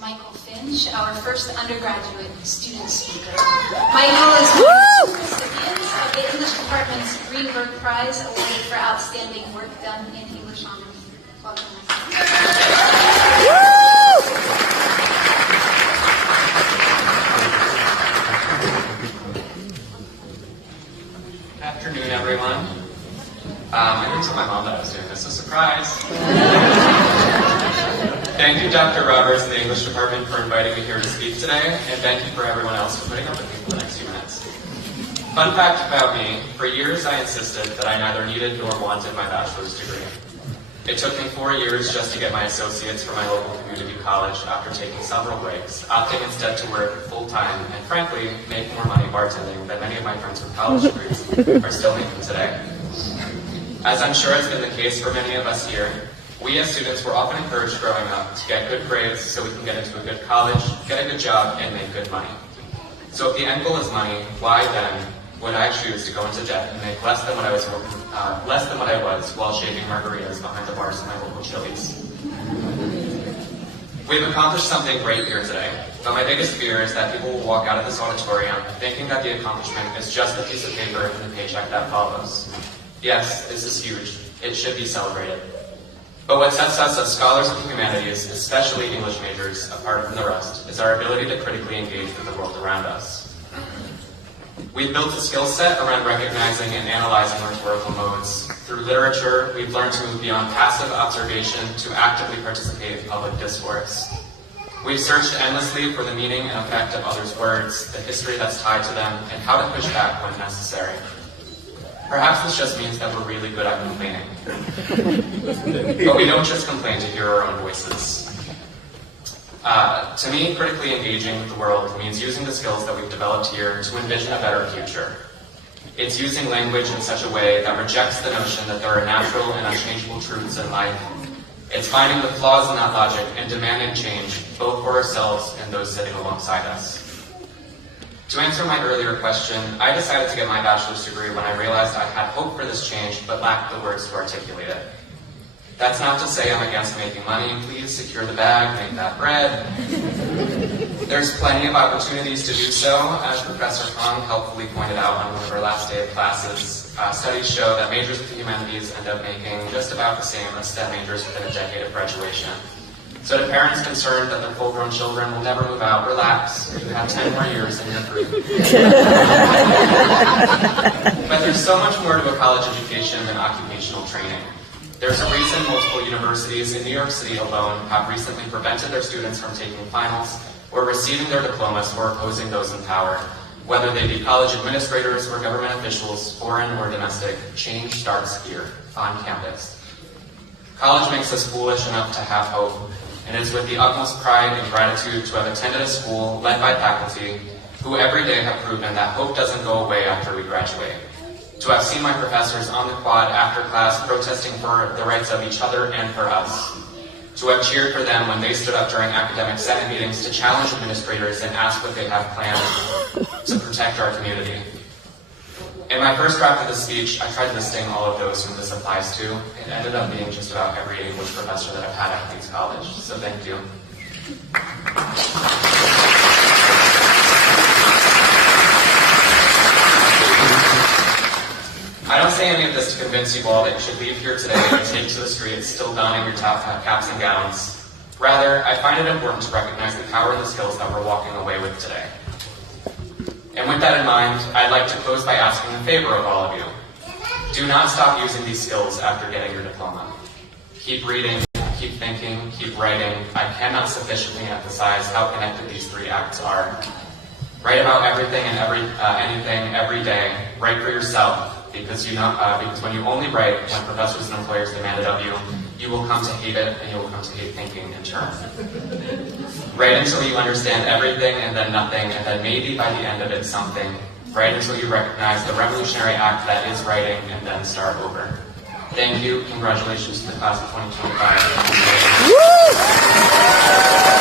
Michael Finch, our first undergraduate student speaker. Michael is one of the recipients of the English Department's Greenberg Prize awarded for outstanding work done in English honors. Welcome, Afternoon, everyone. I didn't tell my mom that I was doing this, so surprise. Thank you, Dr. Roberts and the English Department for inviting me here to speak today, and thank you for everyone else for putting up with me for the next few minutes. Fun fact about me, for years I insisted that I neither needed nor wanted my bachelor's degree. It took me 4 years just to get my associates from my local community college after taking several breaks, opting instead to work full-time and frankly, make more money bartending than many of my friends with college degrees are still making today. As I'm sure it's been the case for many of us here, we as students were often encouraged growing up to get good grades so we can get into a good college, get a good job, and make good money. So if the end goal is money, why then would I choose to go into debt and make less than what I was while shaving margaritas behind the bars of my local Chili's? We've accomplished something great here today, but my biggest fear is that people will walk out of this auditorium thinking that the accomplishment is just the piece of paper and the paycheck that follows. Yes, this is huge. It should be celebrated. But what sets us as scholars of the humanities, especially English majors, apart from the rest, is our ability to critically engage with the world around us. We've built a skill set around recognizing and analyzing rhetorical modes. Through literature, we've learned to move beyond passive observation to actively participate in public discourse. We've searched endlessly for the meaning and effect of others' words, the history that's tied to them, and how to push back when necessary. Perhaps this just means that we're really good at complaining. But we don't just complain to hear our own voices. To me, critically engaging with the world means using the skills that we've developed here to envision a better future. It's using language in such a way that rejects the notion that there are natural and unchangeable truths in life. It's finding the flaws in that logic and demanding change, both for ourselves and those sitting alongside us. To answer my earlier question, I decided to get my bachelor's degree when I realized I had hope for this change, but lacked the words to articulate it. That's not to say I'm against making money. Please secure the bag, make that bread. There's plenty of opportunities to do so. As Professor Hong helpfully pointed out on one of our last day of classes, studies show that majors with the humanities end up making just about the same as STEM majors within a decade of graduation. So to parents concerned that their full-grown children will never move out, relax. You have 10 more years and you're free. But there's so much more to a college education than occupational training. There's a reason multiple universities in New York City alone have recently prevented their students from taking finals or receiving their diplomas or opposing those in power. Whether they be college administrators or government officials, foreign or domestic, change starts here, on campus. College makes us foolish enough to have hope, and it's with the utmost pride and gratitude to have attended a school led by faculty who every day have proven that hope doesn't go away after we graduate. To have seen my professors on the quad after class protesting for the rights of each other and for us. To have cheered for them when they stood up during academic senate meetings to challenge administrators and ask what they have planned to protect our community. In my first draft of the speech, I tried listing all of those whom this applies to. It ended up being just about every English professor that I've had at Queens College, so thank you. I don't say any of this to convince you all that you should leave here today and take to the streets still donning your top hat caps and gowns. Rather, I find it important to recognize the power and the skills that we're walking away with today. And with that in mind, I'd like to close by asking a favor of all of you. Do not stop using these skills after getting your diploma. Keep reading, keep thinking, keep writing. I cannot sufficiently emphasize how connected these three acts are. Write about everything and anything every day. Write for yourself. Because when you only write when professors and employers demand it of you, you will come to hate it, and you will come to hate thinking in turn. Write until you understand everything and then nothing, and then maybe by the end of it something. Write until you recognize the revolutionary act that is writing, and then start over. Thank you. Congratulations to the class of 2025.